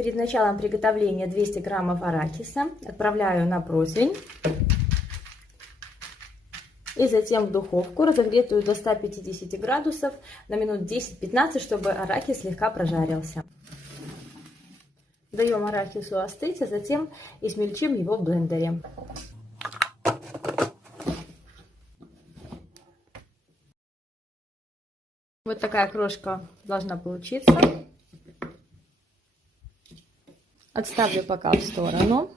Перед началом приготовления 200 граммов арахиса отправляю на противень и затем в духовку, разогретую до 150 градусов на минут 10-15, чтобы арахис слегка прожарился. Даем арахису остыть, а затем измельчим его в блендере. Вот такая крошка должна получиться. Отставлю пока в сторону.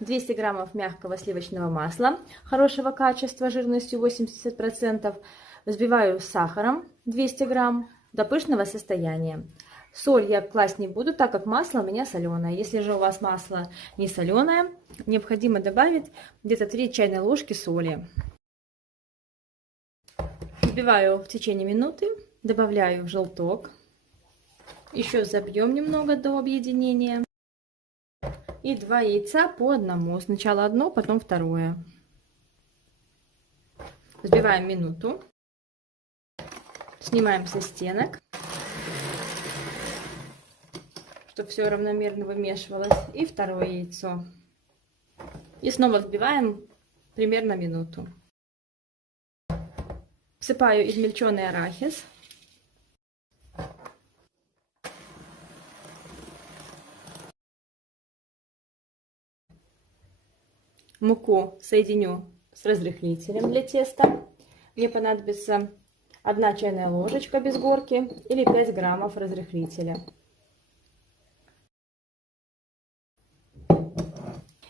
200 граммов мягкого сливочного масла хорошего качества, жирностью 80%. Взбиваю с сахаром 200 грамм до пышного состояния. Соль я класть не буду, так как масло у меня соленое. Если же у вас масло не соленое, необходимо добавить где-то 3 чайные ложки соли. Взбиваю в течение минуты, добавляю желток. Еще забьем немного до объединения. И 2 яйца по одному. Сначала одно, потом второе. Взбиваем минуту. Снимаем со стенок, чтобы все равномерно вымешивалось. И второе яйцо. И снова взбиваем примерно минуту. Всыпаю измельченный арахис. Муку соединю с разрыхлителем для теста. Мне понадобится 1 чайная ложечка без горки или 5 граммов разрыхлителя.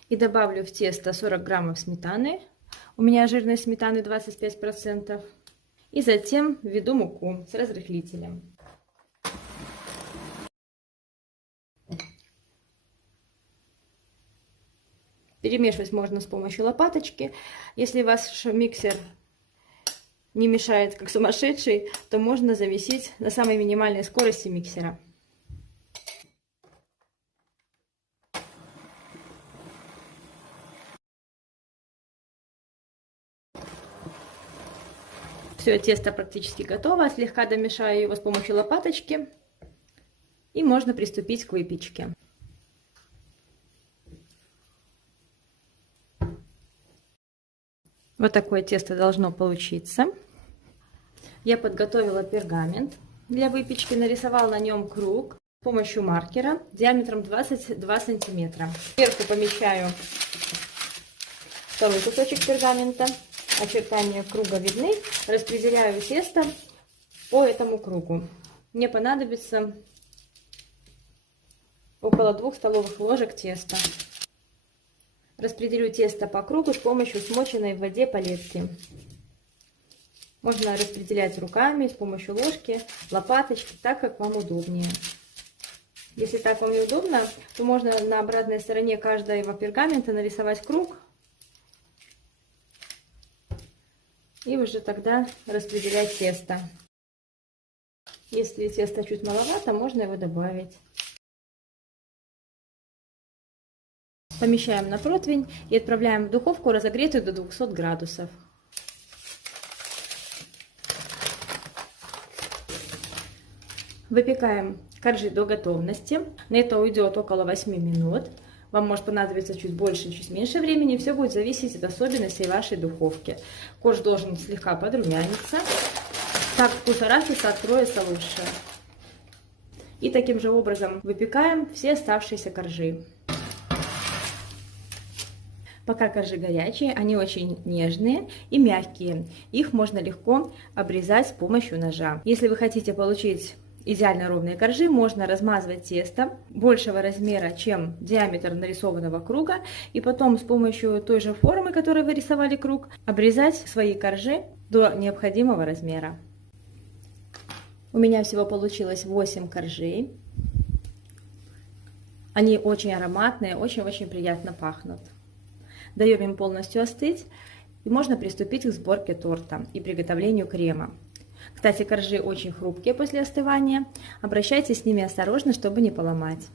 И добавлю в тесто 40 граммов сметаны. У меня жирность сметаны 25%. И затем введу муку с разрыхлителем. Перемешивать можно с помощью лопаточки. Если ваш миксер не мешает как сумасшедший, то можно замесить на самой минимальной скорости миксера. Все, тесто практически готово. Слегка домешаю его с помощью лопаточки. И можно приступить к выпечке. Вот такое тесто должно получиться. Я подготовила пергамент для выпечки, нарисовала на нем круг с помощью маркера диаметром 22 сантиметра. Сверху помещаю второй кусочек пергамента. Очертания круга видны. Распределяю тесто по этому кругу. Мне понадобится около 2 столовых ложек теста. Распределю тесто по кругу с помощью смоченной в воде палетки. Можно распределять руками, с помощью ложки, лопаточки, так как вам удобнее. Если так вам неудобно, то можно на обратной стороне каждого пергамента нарисовать круг. И уже тогда распределять тесто. Если тесто чуть маловато, можно его добавить. Помещаем на противень и отправляем в духовку, разогретую до 200 градусов. Выпекаем коржи до готовности. На это уйдет около 8 минут. Вам может понадобиться чуть больше, чуть меньше времени. Все будет зависеть от особенностей вашей духовки. Корж должен слегка подрумяниться. Так вкус арахиса откроется лучше. И таким же образом выпекаем все оставшиеся коржи. Пока коржи горячие, они очень нежные и мягкие. Их можно легко обрезать с помощью ножа. Если вы хотите получить идеально ровные коржи, можно размазывать тесто большего размера, чем диаметр нарисованного круга, и потом с помощью той же формы, которой вы рисовали круг, обрезать свои коржи до необходимого размера. У меня всего получилось 8 коржей. Они очень ароматные, очень-очень приятно пахнут. Даем им полностью остыть, и можно приступить к сборке торта и приготовлению крема. Кстати, коржи очень хрупкие после остывания. Обращайтесь с ними осторожно, чтобы не поломать.